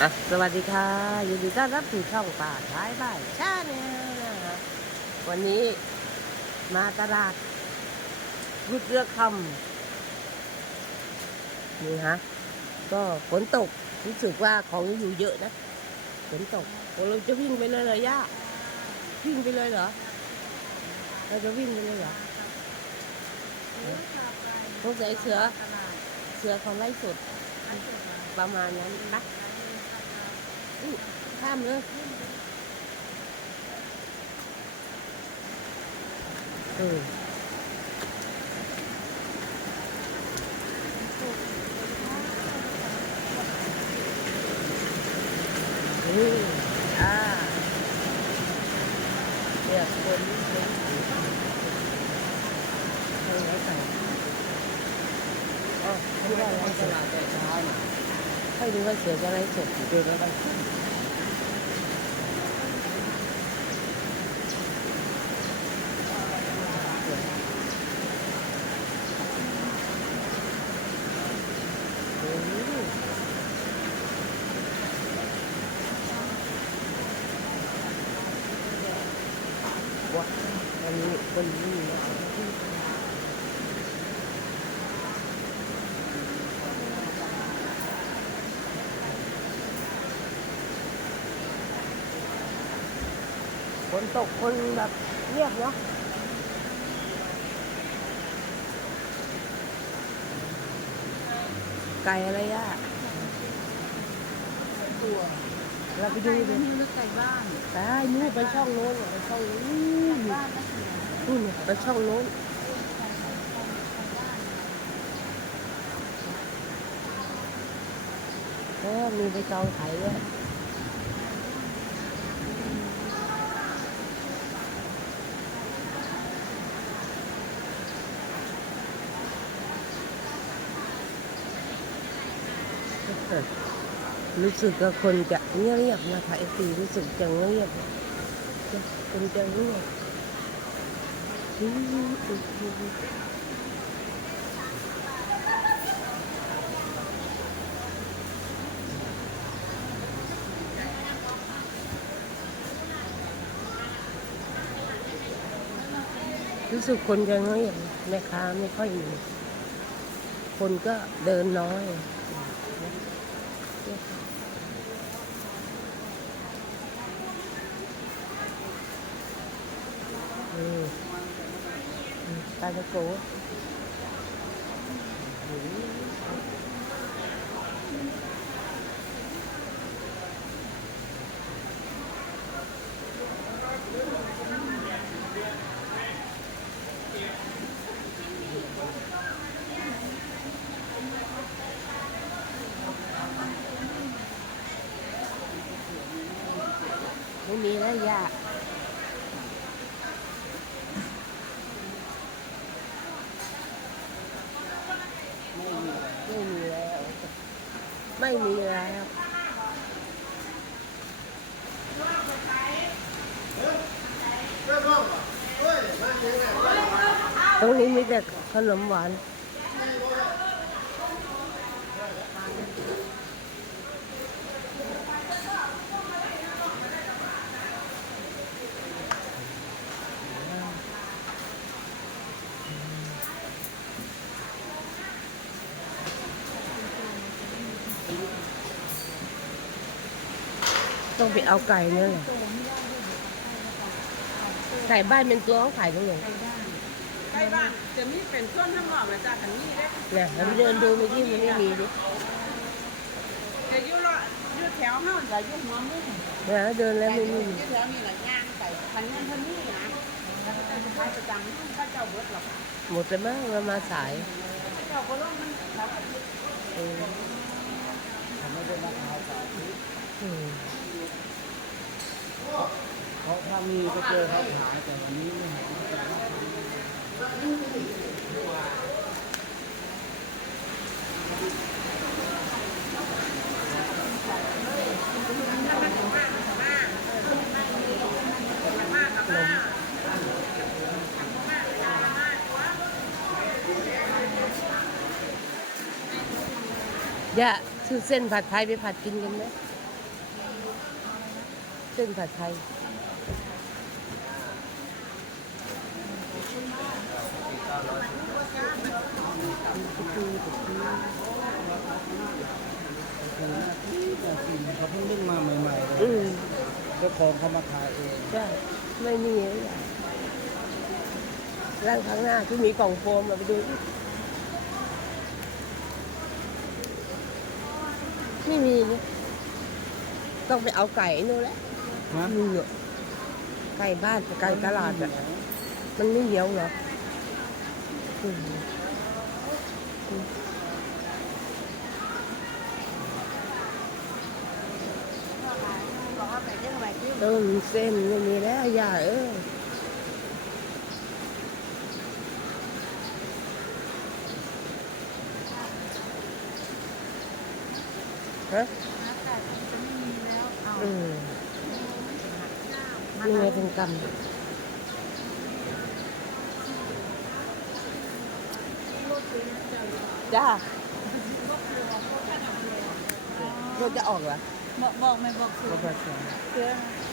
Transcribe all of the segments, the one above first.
อะสวัสดีค่ะยินดีต้อนรับสู่ช่องป่าท้ายบ้านชาแนลนะคะวันนี้มาตลาดรุดเรือคำนี่ฮะก็ฝนตกรู้สึกว่าของอยู่เยอะนะฝนตกเราจะวิ่งไปเลยเหรอย่าวิ่งไปเลยเหรอเราจะวิ่งไปเลยเหรอสงสัยเสือเสือเขาไล่สดประมาณนั้นนะ ข้ามเลยเออนี่อ่าเรียกคนคนให้ไว้ใส่อ๋อไม่ได้ไว้ตลาดแต่เช้าน่ะ ให้ดูว่าเสือจะไลฟ์สดอยู่เดินแล้วได้ว้าอันนี้คนนี้นะ นตกคนแบบเงียบเนาะไก่อะไรอะตัวเราไปดูไก่ดินี่หรือไก่บ้านตายนู่นไปช่องโน้นไปช่องโน้นบ้านนั่นคือนู่นไปช่องโน้นโอ้มีไปจองขายด้วย รู้สึกว่าคนจะเงียบนะคะไอซีรู้สึกจะเงียบคนจะเงียบรู้สึกคนจะน้อยอย่างแม่ค้าไม่ค่อยมีคนก็เดินน้อย อืม อืมตะโกะไม่มีแล้วยาก ไม่มี ไม่มีแล้วตรงนี้มีแต่ขนมหวาน ต้องไปเอาไก่เนี่ยแหละไก่บ้านเป็นตัวเขาขายตรงไหนไก่บ้านจะมีเป็นต้นทั้งหมดเลยจ้ะขันนี้เด้เนี่ยเราไปเดินดูเมื่อกี้มันไม่มีดิจะอยู่ละอยู่แถวเฮาจะอยู่หัวมุ้งเนี่ยเดินแล้วไก่ไม่อยู่มีแถวนี้แหละย่างไก่พันเงินพันนี้นะแล้วก็จะขายประจำข้าเจ้าเบิดหรอกหมดแล้วมั้งมันมาสายเจ้าก็ร้องมันแล้วเออผมไม่ได้มาขายสาธิตอืม เขาถ้ามีก็เจอเขาขายแต่วันนี้ไม่เห็นย่าซื้อเส้นผัดไทยไปผัดกินกันไหม เส้นผัดไทยคือเขาเพิ่งนึ่งมาใหม่ๆเลยอืมเจ้าของเขามาขายเองใช่ไม่มีเลยอะร้านข้างหน้าที่มีกล่องโฟมเราไปดูดิไม่มีนี่ต้องไปเอาไก่นู่นแหละ นะมีเหรอไก่บ้านไก่ตลาดอะมันไม่เหนียวเหรออืมบอกว่าไปเรื่องอะไรที่ต้มเส้นไม่มีแล้วอย่าเออฮะน้ำแต่จะไม่มีแล้วเอาอื มมานี่ไงเป็นกรรมจ้าเราจะออกเหรอบอกบอกไม่บอกสูก็ตรแบบนั้นเชื่อ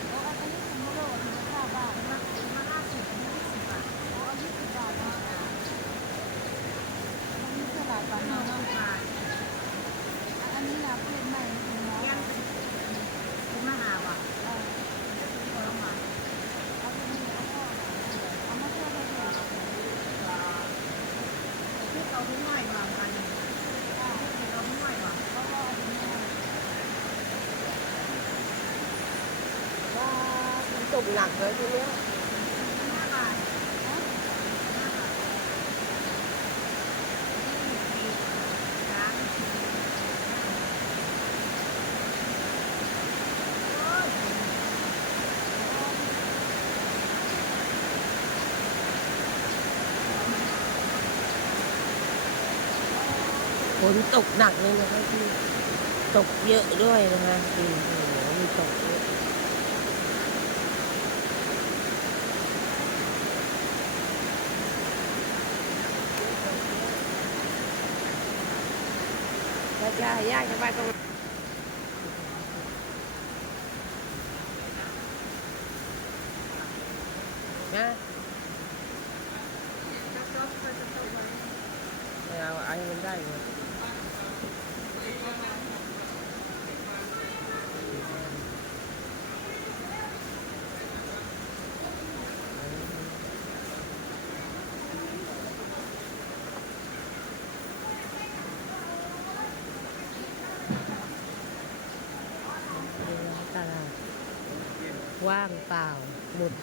โอ้อันนี้ถึงไม่โลถึงค่าบ้านมามาห้าสิบอันนี้ยี่สิบบาทโอ้เอายี่สิบบาทมาอันนี้เท่าไหร่บาทเนาะอันนี้นะเพื่อนใหม่ถึงเนาะยังเป็นมหาว่ะเออเอาลงมาเอาไปนี่เอาพ่อเอามาช่วยให้เถอะที่เขาไม่ไหวว่ะอันนี้ที่เขาไม่ไหวว่ะเพราะว่าอันนี้ ว่ามัน ตกหนักเลยทีเนี้ยฝนตกหนักเลยนะคะพี่ ตกเยอะด้วยนะคะอืมโอ้โหมีตกเยอะ ยากยากยากจะไปตรงนะไม่เอาไอ้มันได้เลย ตลาด ว่างเปล่าหมด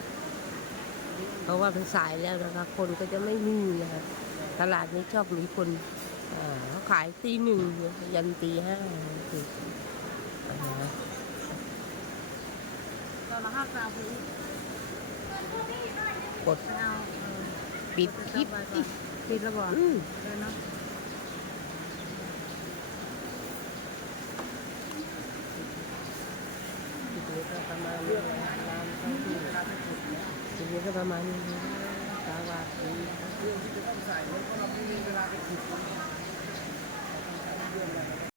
เพราะว่าเป็นสายแล้วนะคะ คนก็จะไม่มีนะคะตลาดนี้ชอบมีคนอ่าเขาขายตีหนึ่งยันตีห้าคืออ่าเรามาห้ากราฟอีกกดไปเอาปิดคลิปอีกปิดแล้วบ่อืมเดี๋ยวเนาะ จุดนี้ก็ ประมาณนี้นะน้ำเข้าที่จุดนี้ก็ประมาณนี้สวัสดีเรื่องที่จะต้องใส่เพราะเราไม่มีเวลาไปขุด